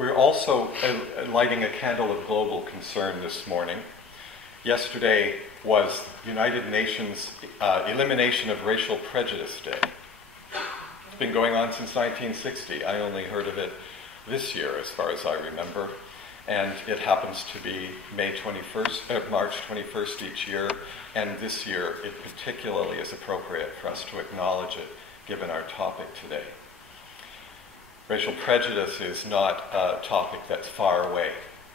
We're also lighting a candle of global concern this morning. Yesterday was United Nations Elimination of Racial Prejudice Day. It's been going on since 1960. I only heard of it this year, as far as I remember. And it happens to be March 21st each year. And this year, it particularly is appropriate for us to acknowledge it, given our topic today. Racial prejudice is not a topic that's far away.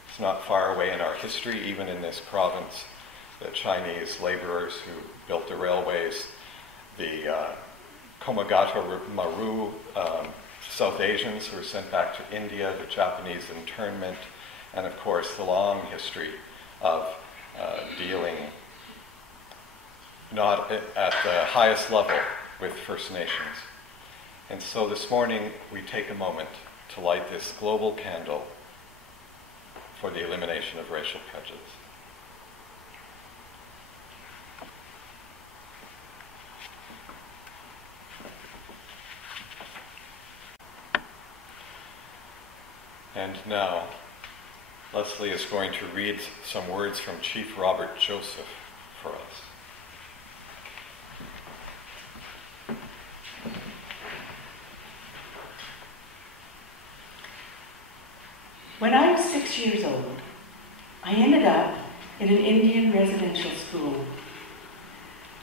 It's not far away in our history, even in this province. The Chinese laborers who built the railways, the Komagata Maru South Asians who were sent back to India, the Japanese internment, and of course the long history of dealing not at the highest level with First Nations. And so this morning we take a moment to light this global candle for the elimination of racial prejudice. And now, Leslie is going to read some words from Chief Robert Joseph for us. When I was 6 years old, I ended up in an Indian residential school.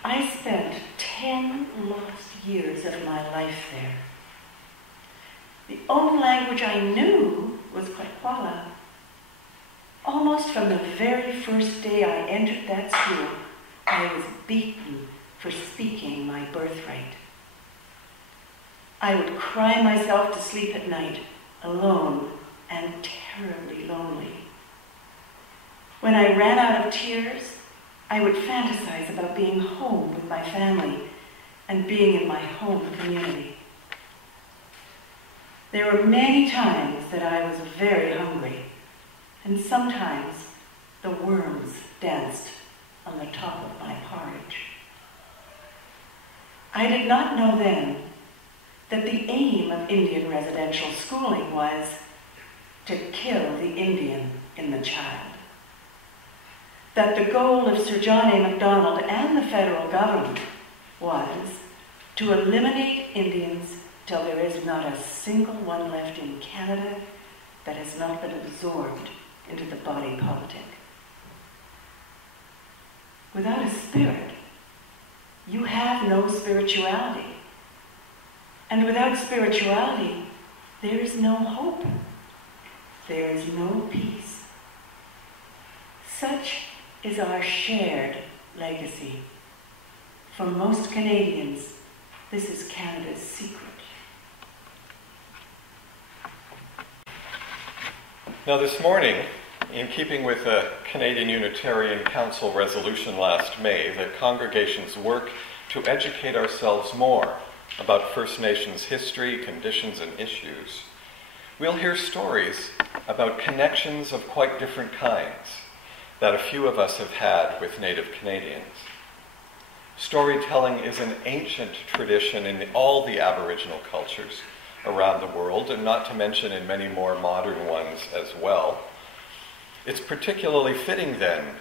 I spent 10 lost years of my life there. The only language I knew was Kwakwala. Almost from the very first day I entered that school, I was beaten for speaking my birthright. I would cry myself to sleep at night, alone and terribly lonely. When I ran out of tears, I would fantasize about being home with my family and being in my home community. There were many times that I was very hungry, and sometimes the worms danced on the top of my porridge. I did not know then that the aim of Indian residential schooling was to kill the Indian in the child. That the goal of Sir John A. Macdonald and the federal government was to eliminate Indians till there is not a single one left in Canada that has not been absorbed into the body politic. Without a spirit, you have no spirituality. And without spirituality, there is no hope. There is no peace. Such is our shared legacy. For most Canadians, this is Canada's secret. Now this morning, in keeping with the Canadian Unitarian Council resolution last May, that congregations work to educate ourselves more about First Nations history, conditions, and issues, we'll hear stories about connections of quite different kinds that a few of us have had with Native Canadians. Storytelling is an ancient tradition in all the Aboriginal cultures around the world, and not to mention in many more modern ones as well. It's particularly fitting then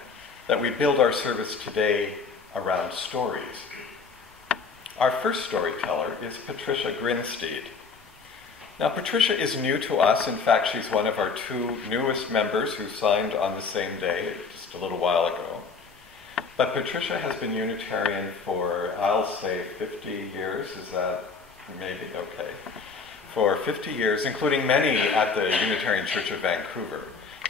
that we build our service today around stories. Our first storyteller is Patricia Grinsteed. Now, Patricia is new to us. In fact, she's one of our two newest members who signed on the same day, just a little while ago. But Patricia has been Unitarian for, I'll say, 50 years. Is that maybe? Okay. For 50 years, including many at the Unitarian Church of Vancouver.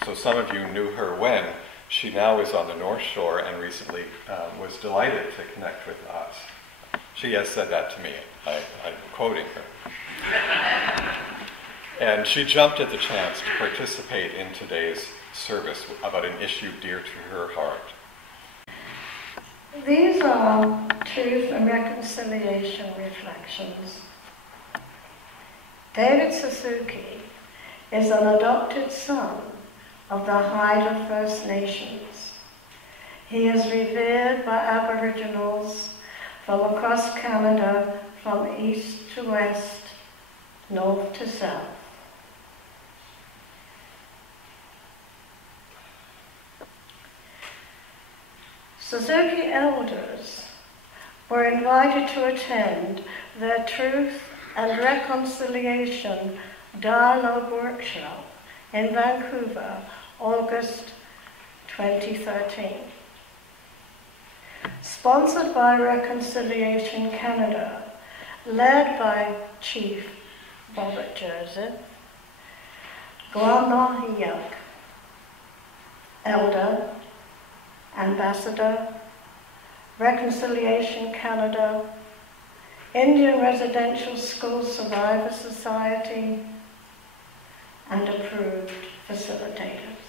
So some of you knew her when. She now is on the North Shore and recently was delighted to connect with us. She has said that to me. I'm quoting her. And she jumped at the chance to participate in today's service about an issue dear to her heart. These are Truth and Reconciliation reflections. David Suzuki is an adopted son of the Haida First Nations. He is revered by Aboriginals from across Canada, from east to west, north to south. Suzuki elders were invited to attend their Truth and Reconciliation Dialogue Workshop in Vancouver, August 2013. Sponsored by Reconciliation Canada, led by Chief Robert Joseph, Guanahiyak, Elder, Ambassador, Reconciliation Canada, Indian Residential School Survivor Society, and approved facilitators.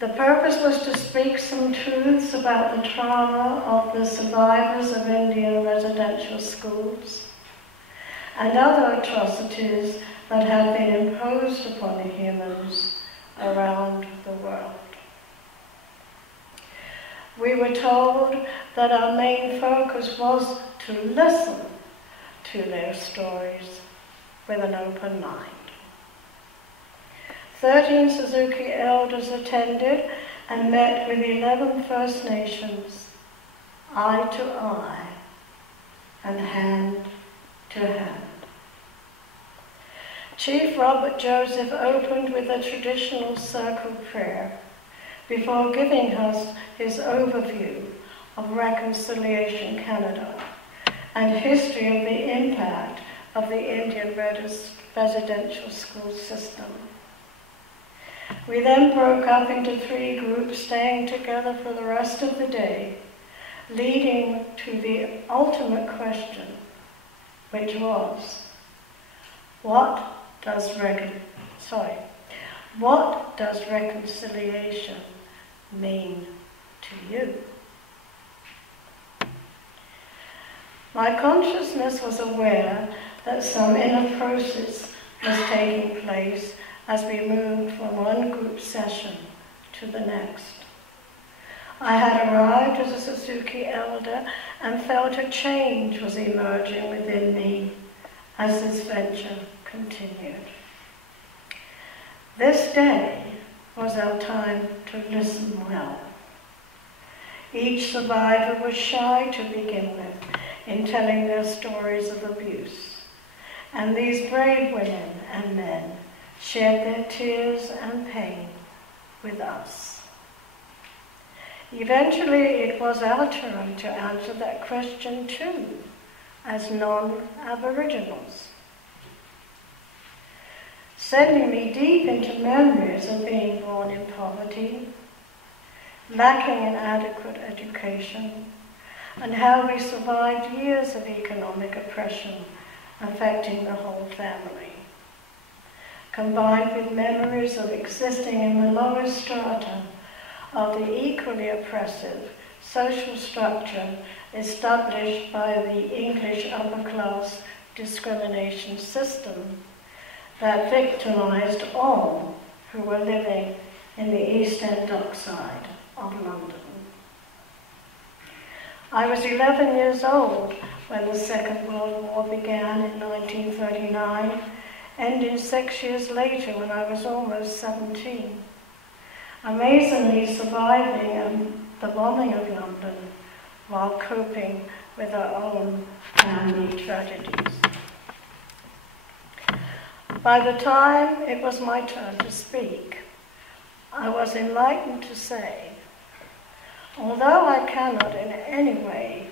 The purpose was to speak some truths about the trauma of the survivors of Indian residential schools and other atrocities that had been imposed upon humans around the world. We were told that our main focus was to listen to their stories with an open mind. 13 Suzuki elders attended and met with 11 First Nations, eye to eye and hand to hand. Chief Robert Joseph opened with a traditional circle prayer before giving us his overview of Reconciliation Canada and history of the impact of the Indian residential school system. We then broke up into 3 groups, staying together for the rest of the day, leading to the ultimate question, which was, what does reconciliation mean to you? My consciousness was aware that some inner process was taking place as we moved from one group session to the next. I had arrived as a Suzuki elder and felt a change was emerging within me as this venture continued. This day was our time to listen well. Each survivor was shy to begin with in telling their stories of abuse, and these brave women and men shared their tears and pain with us. Eventually, it was our turn to answer that question too, as non-Aboriginals, sending me deep into memories of being born in poverty, lacking in adequate education, and how we survived years of economic oppression affecting the whole family, combined with memories of existing in the lowest strata of the equally oppressive social structure established by the English upper-class discrimination system that victimized all who were living in the East End Dockside of London. I was 11 years old when the Second World War began in 1939, ending 6 years later when I was almost 17. Amazingly surviving the bombing of London while coping with our own family tragedies. By the time it was my turn to speak, I was enlightened to say, although I cannot in any way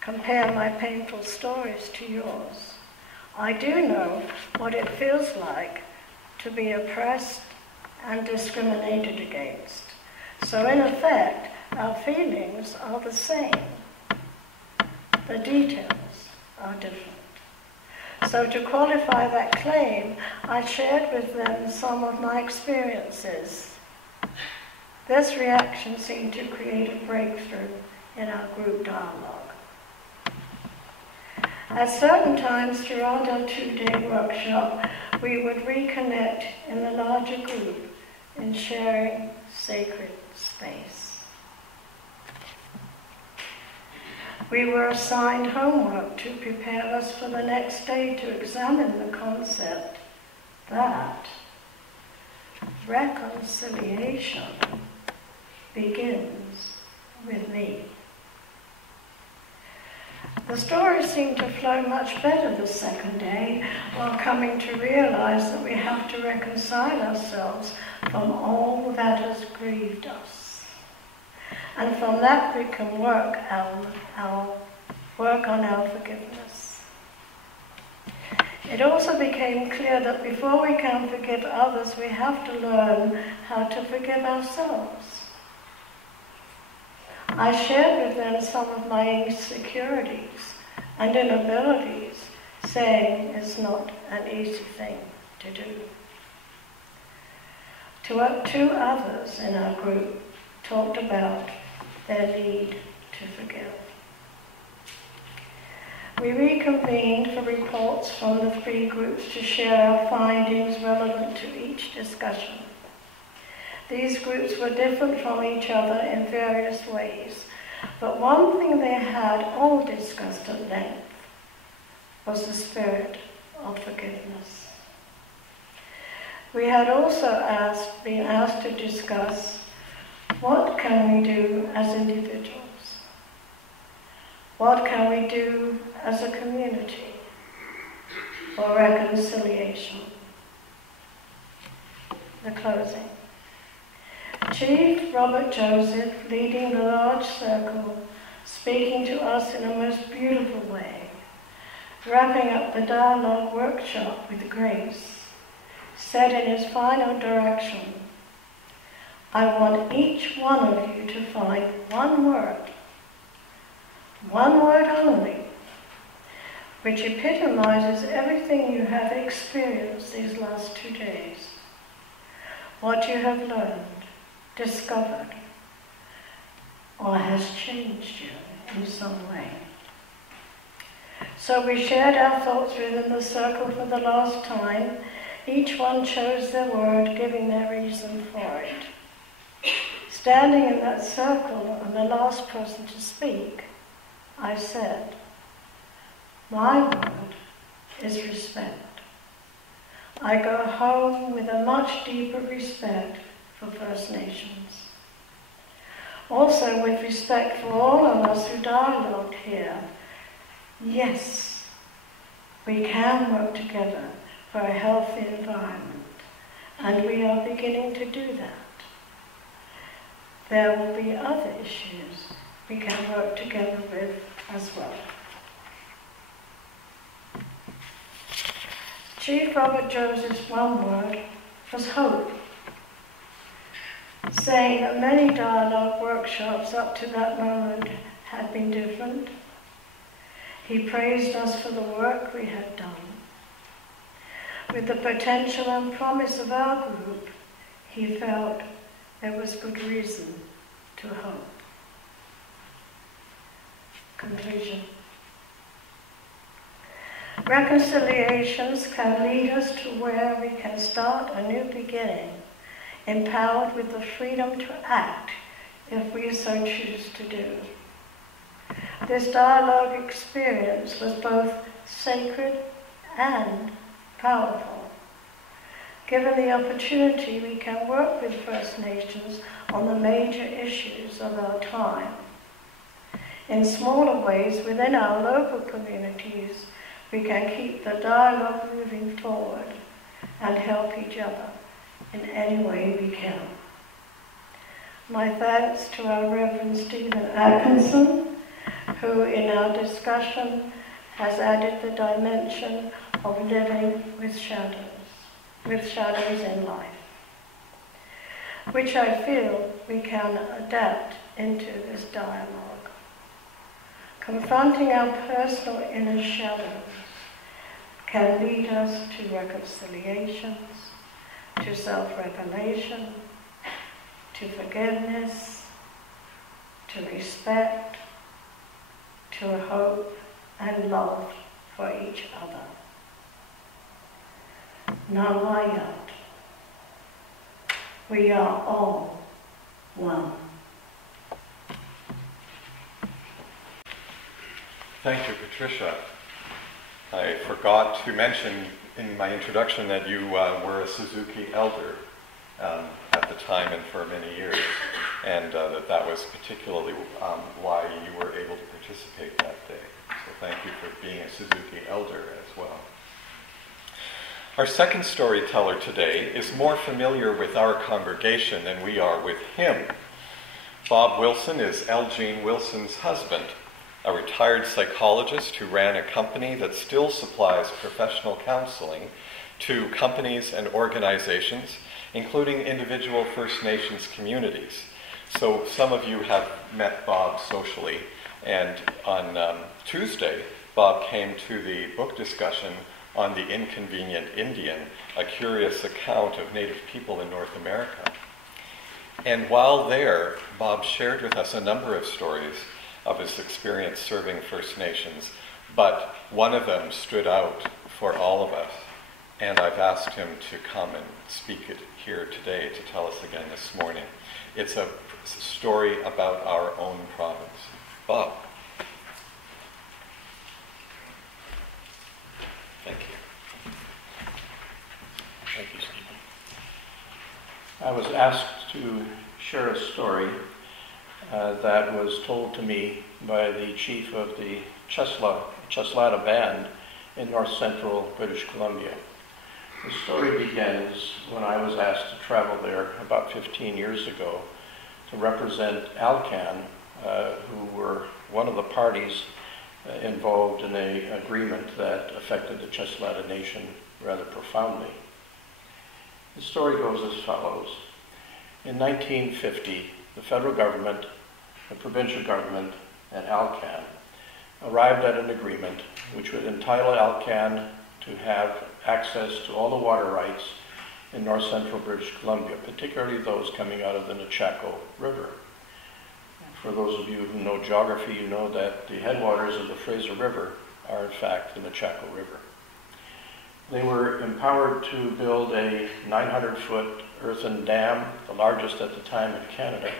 compare my painful stories to yours, I do know what it feels like to be oppressed and discriminated against. So in effect, our feelings are the same. The details are different. So to qualify that claim, I shared with them some of my experiences. This reaction seemed to create a breakthrough in our group dialogue. At certain times throughout our 2-day workshop, we would reconnect in the larger group in sharing sacred space. We were assigned homework to prepare us for the next day to examine the concept that reconciliation begins with me. The story seemed to flow much better the second day, while coming to realize that we have to reconcile ourselves from all that has grieved us. And from that we can work on our forgiveness. It also became clear that before we can forgive others, we have to learn how to forgive ourselves. I shared with them some of my insecurities and inabilities, saying it's not an easy thing to do. Two others in our group talked about their need to forgive. We reconvened for reports from the 3 groups to share our findings relevant to each discussion. These groups were different from each other in various ways, but one thing they had all discussed at length was the spirit of forgiveness. We had also been asked to discuss what can we do as individuals? What can we do as a community for reconciliation? The closing. Chief Robert Joseph, leading the large circle, speaking to us in a most beautiful way, wrapping up the dialogue workshop with grace, said in his final direction, I want each one of you to find one word only, which epitomizes everything you have experienced these last 2 days, what you have learned, discovered, or has changed you in some way. So we shared our thoughts within the circle for the last time. Each one chose their word, giving their reason for it. Standing in that circle and the last person to speak, I said, my word is respect. I go home with a much deeper respect for First Nations. Also with respect for all of us who dialogued here. Yes, we can work together for a healthy environment, and we are beginning to do that. There will be other issues we can work together with as well. Chief Robert Joseph's one word was hope, saying that many dialogue workshops up to that moment had been different. He praised us for the work we had done. With the potential and promise of our group, he felt there was good reason to hope. Conclusion. Reconciliations can lead us to where we can start a new beginning, empowered with the freedom to act if we so choose to do. This dialogue experience was both sacred and powerful. Given the opportunity, we can work with First Nations on the major issues of our time. In smaller ways within our local communities, we can keep the dialogue moving forward and help each other in any way we can. My thanks to our Reverend Stephen Atkinson, who in our discussion has added the dimension of living with shadows in life, which I feel we can adapt into this dialogue. Confronting our personal inner shadows can lead us to reconciliations, to self-revelation, to forgiveness, to respect, to hope and love for each other. Nawayat. We are all one. Thank you, Patricia. I forgot to mention in my introduction that you were a Suzuki elder, at the time and for many years, and that was particularly why you were able to participate that day. So thank you for being a Suzuki elder as well. Our second storyteller today is more familiar with our congregation than we are with him. Bob Wilson is L. Jean Wilson's husband, a retired psychologist who ran a company that still supplies professional counseling to companies and organizations, including individual First Nations communities. So some of you have met Bob socially, and on Tuesday, Bob came to the book discussion on The Inconvenient Indian, a curious account of Native people in North America. And while there, Bob shared with us a number of stories of his experience serving First Nations, but one of them stood out for all of us, and I've asked him to come and speak it here today to tell us again this morning. It's a story about our own province. Bob. Thank you. Thank you, Stephen. I was asked to share a story that was told to me by the chief of the Cheslata Band in north central British Columbia. The story begins when I was asked to travel there about 15 years ago to represent Alcan, who were one of the parties involved in an agreement that affected the Cheslata Nation rather profoundly. The story goes as follows. In 1950, the federal government, the provincial government, and Alcan arrived at an agreement which would entitle Alcan to have access to all the water rights in north central British Columbia, particularly those coming out of the Nechako River. For those of you who know geography, you know that the headwaters of the Fraser River are in fact the Nechako River. They were empowered to build a 900-foot earthen dam, the largest at the time in Canada,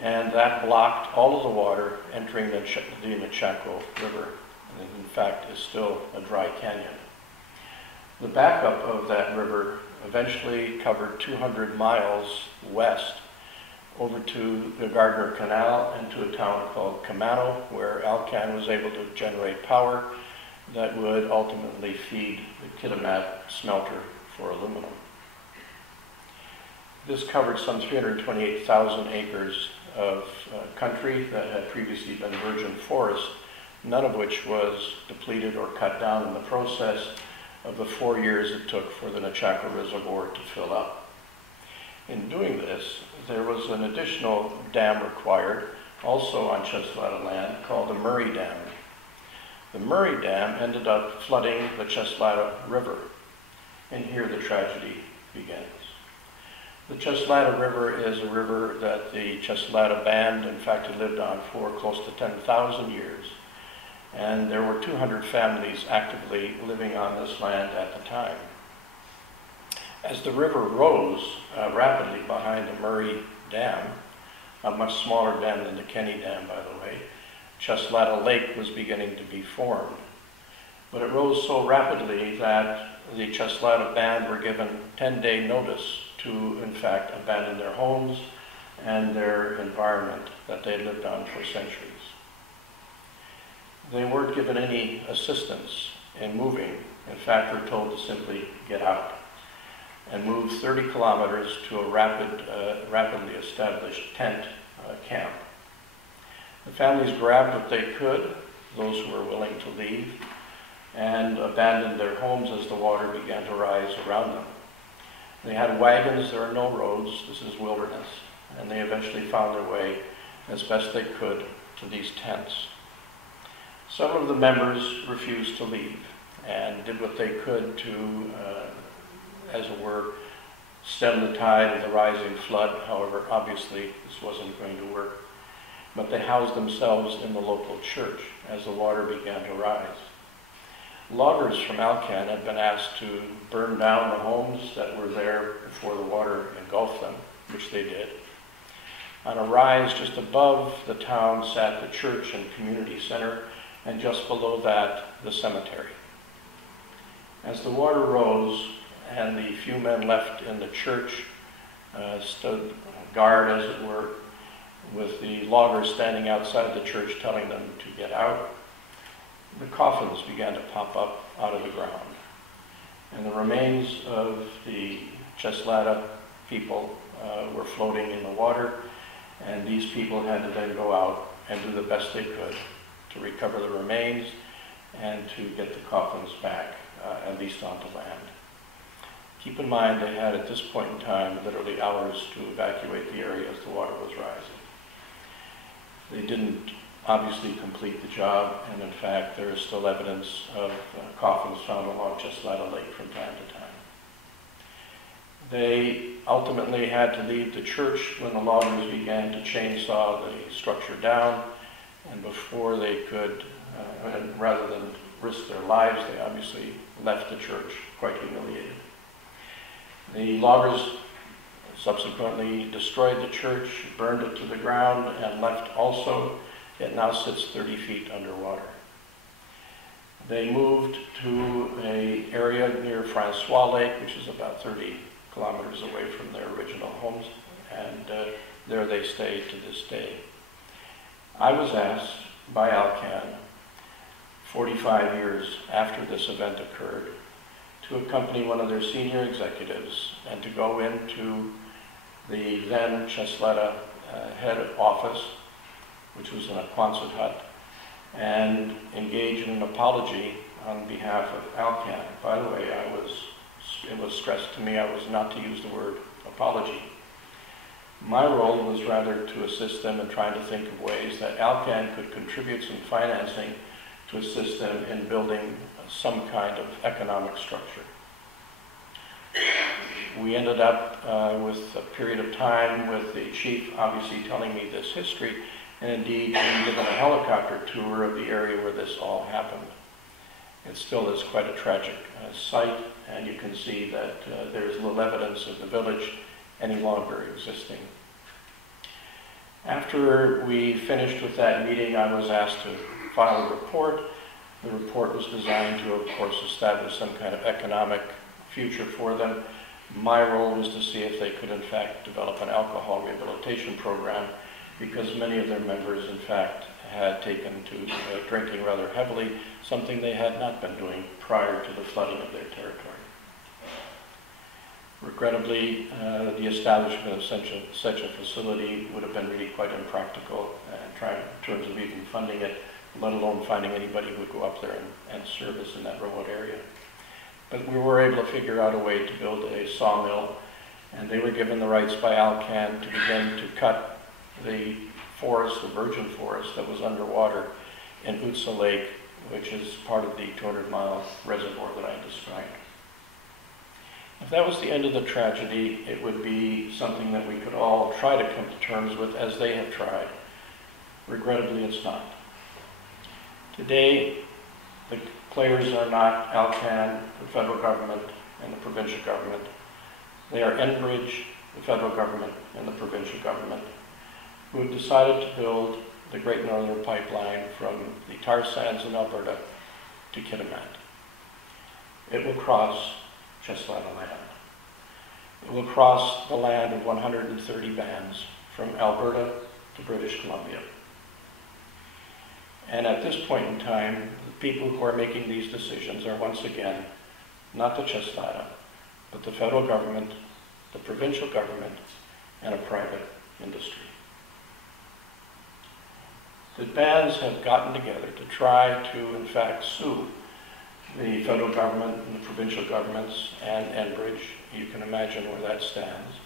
and that blocked all of the water entering the Nechako River, and in fact is still a dry canyon. The backup of that river eventually covered 200 miles west over to the Gardner Canal and to a town called Camano, where Alcan was able to generate power that would ultimately feed the Kitimat smelter for aluminum. This covered some 328,000 acres of country that had previously been virgin forest, none of which was depleted or cut down in the process of the 4 years it took for the Nechako Reservoir to fill up. In doing this, there was an additional dam required, also on Cheslata land, called the Murray Dam. The Murray Dam ended up flooding the Cheslata River, and here the tragedy begins. The Cheslata River is a river that the Cheslata Band, in fact, had lived on for close to 10,000 years, and there were 200 families actively living on this land at the time. As the river rose rapidly behind the Murray Dam, a much smaller dam than the Kenny Dam, by the way, Cheslata Lake was beginning to be formed. But it rose so rapidly that the Cheslata Band were given 10-day notice to, in fact, abandon their homes and their environment that they had lived on for centuries. They weren't given any assistance in moving. In fact, were told to simply get out and move 30 kilometers to a rapidly established tent camp. The families grabbed what they could, those who were willing to leave, and abandoned their homes as the water began to rise around them. They had wagons, there are no roads, this is wilderness, and they eventually found their way as best they could to these tents. Several of the members refused to leave and did what they could to, as it were, stem the tide of the rising flood. However, obviously this wasn't going to work. But they housed themselves in the local church as the water began to rise. Loggers from Alcan had been asked to burn down the homes that were there before the water engulfed them, which they did. On a rise just above the town sat the church and community center, and just below that, the cemetery. As the water rose and the few men left in the church stood guard, as it were, with the loggers standing outside the church telling them to get out. The coffins began to pop up out of the ground. And the remains of the Cheslata people were floating in the water, and these people had to then go out and do the best they could to recover the remains and to get the coffins back, at least onto land. Keep in mind they had at this point in time literally hours to evacuate the area as the water was rising. They didn't obviously complete the job, and in fact there is still evidence of coffins found along Cheslata Lake from time to time. They ultimately had to leave the church when the loggers began to chainsaw the structure down, and before they could, rather than risk their lives, they obviously left the church quite humiliated. The loggers subsequently destroyed the church, burned it to the ground, and left also. It now sits 30 feet underwater. They moved to an area near Francois Lake, which is about 30 kilometers away from their original homes, and there they stay to this day. I was asked by Alcan, 45 years after this event occurred, to accompany one of their senior executives and to go into the then Cheslata head office, which was in a Quonset hut, and engage in an apology on behalf of Alcan. By the way, it was stressed to me I was not to use the word apology. My role was rather to assist them in trying to think of ways that Alcan could contribute some financing to assist them in building some kind of economic structure. We ended up with a period of time with the chief obviously telling me this history, and indeed being given a helicopter tour of the area where this all happened. It still is quite a tragic sight, and you can see that there's little evidence of the village any longer existing. After we finished with that meeting, I was asked to file a report. The report was designed to, of course, establish some kind of economic future for them. My role was to see if they could, in fact, develop an alcohol rehabilitation program, because many of their members, in fact, had taken to drinking rather heavily, something they had not been doing prior to the flooding of their territory. Regrettably, the establishment of such a facility would have been really quite impractical in terms of even funding it, let alone finding anybody who would go up there and service in that remote area. But we were able to figure out a way to build a sawmill, and they were given the rights by Alcan to begin to cut the forest, the virgin forest that was underwater in Utsa Lake, which is part of the 200-mile reservoir that I described. If that was the end of the tragedy, it would be something that we could all try to come to terms with, as they have tried. Regrettably, it's not. Today, the players are not Alcan, the federal government, and the provincial government. They are Enbridge, the federal government, and the provincial government, who have decided to build the Great Northern Pipeline from the tar sands in Alberta to Kitimat. It will cross Cheslata land. It will cross the land of 130 bands from Alberta to British Columbia. And at this point in time, the people who are making these decisions are once again not the Cheslata, but the federal government, the provincial government, and a private industry. The bands have gotten together to try to, in fact, sue the federal government and the provincial governments and Enbridge. You can imagine where that stands.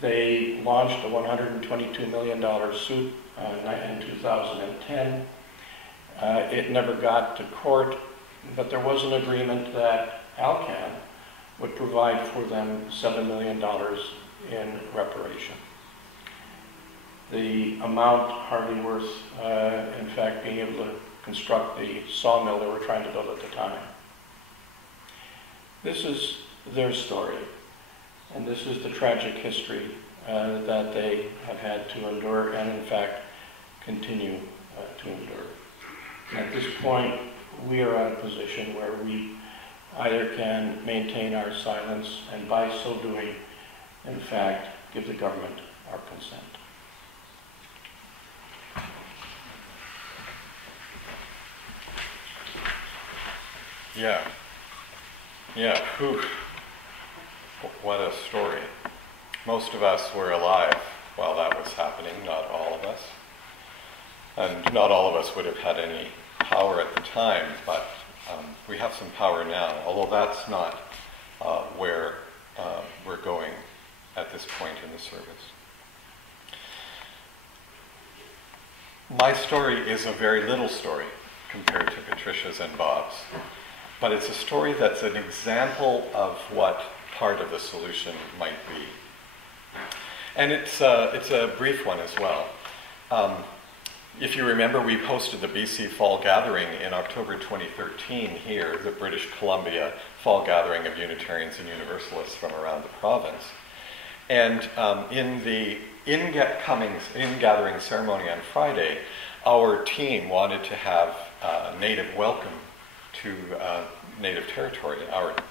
They launched a $122 million suit in 2010. It never got to court, but there was an agreement that Alcan would provide for them $7 million in reparation. The amount hardly worth, in fact, being able to construct the sawmill they were trying to build at the time. This is their story, and this is the tragic history that they have had to endure and, in fact, continue to endure. At this point, we are at a position where we either can maintain our silence and by so doing in fact, give the government our consent. Yeah. Yeah, whew. What a story. Most of us were alive while that was happening, not all of us. And not all of us would have had any power at the time, but we have some power now, although that's not where we're going at this point in the service. My story is a very little story compared to Patricia's and Bob's, but it's a story that's an example of what part of the solution might be. And it's a brief one as well. If you remember, we hosted the BC Fall Gathering in October 2013 here, the British Columbia Fall Gathering of Unitarians and Universalists from around the province. And in the in-gathering ceremony on Friday, our team wanted to have a native welcome to native territory,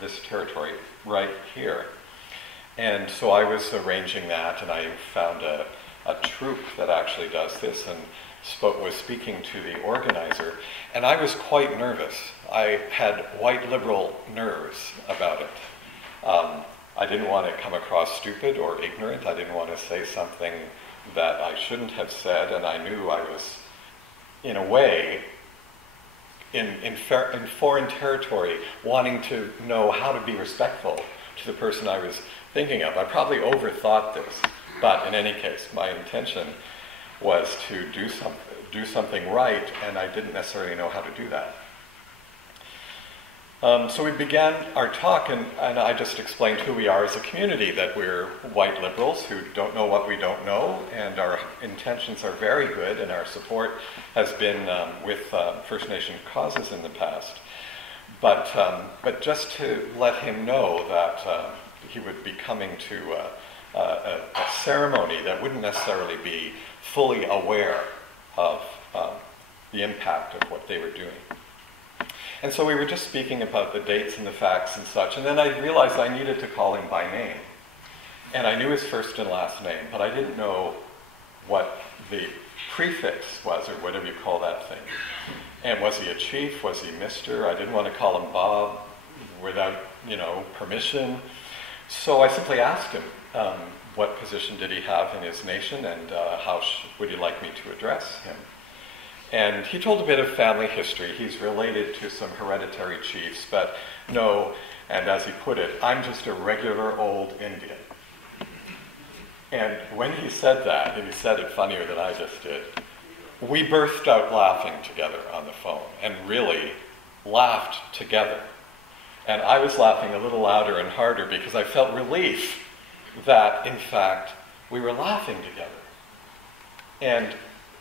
this territory right here. And so I was arranging that, and I found a troupe that actually does this, and was speaking to the organizer, and I was quite nervous. I had white liberal nerves about it. I didn't want to come across stupid or ignorant. I didn't want to say something that I shouldn't have said, and I knew I was, in a way, in foreign territory, wanting to know how to be respectful to the person I was thinking of. I probably overthought this, but in any case, my intention was to do something right, and I didn't necessarily know how to do that. So we began our talk, and I just explained who we are as a community, that we're white liberals who don't know what we don't know, and our intentions are very good, and our support has been with First Nation causes in the past. But just to let him know that he would be coming to a ceremony that wouldn't necessarily be fully aware of the impact of what they were doing. And so we were just speaking about the dates and the facts and such, and then I realized I needed to call him by name. And I knew his first and last name, but I didn't know what the prefix was, or whatever you call that thing. And was he a chief? Was he Mr.? I didn't want to call him Bob without, permission. So I simply asked him, what position did he have in his nation, and how would he like me to address him? And he told a bit of family history. He's related to some hereditary chiefs, but no, and as he put it, I'm just a regular old Indian. And when he said that, and he said it funnier than I just did, we burst out laughing together on the phone, and really laughed together. And I was laughing a little louder and harder because I felt relief that, in fact, we were laughing together. And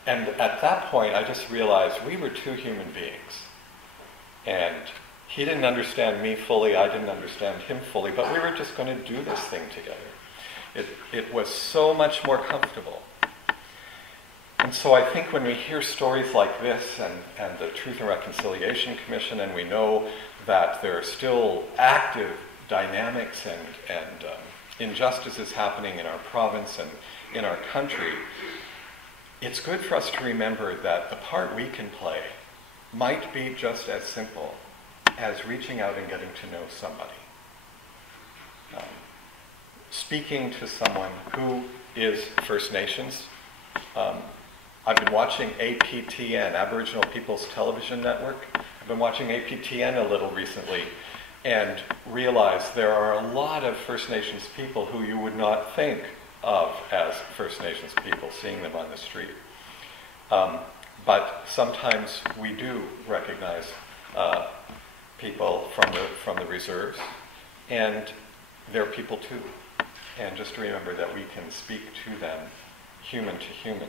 at that point, I just realized we were two human beings. And he didn't understand me fully, I didn't understand him fully, but we were just going to do this thing together. It was so much more comfortable. And so I think when we hear stories like this, and the Truth and Reconciliation Commission, and we know that there are still active dynamics and injustices happening in our province and in our country, it's good for us to remember that the part we can play might be just as simple as reaching out and getting to know somebody. Speaking to someone who is First Nations. I've been watching APTN, Aboriginal People's Television Network. I've been watching APTN a little recently and realized there are a lot of First Nations people who you would not think of as First Nations people, seeing them on the street. But sometimes we do recognize people from the reserves, and they're people too. And just to remember that we can speak to them human to human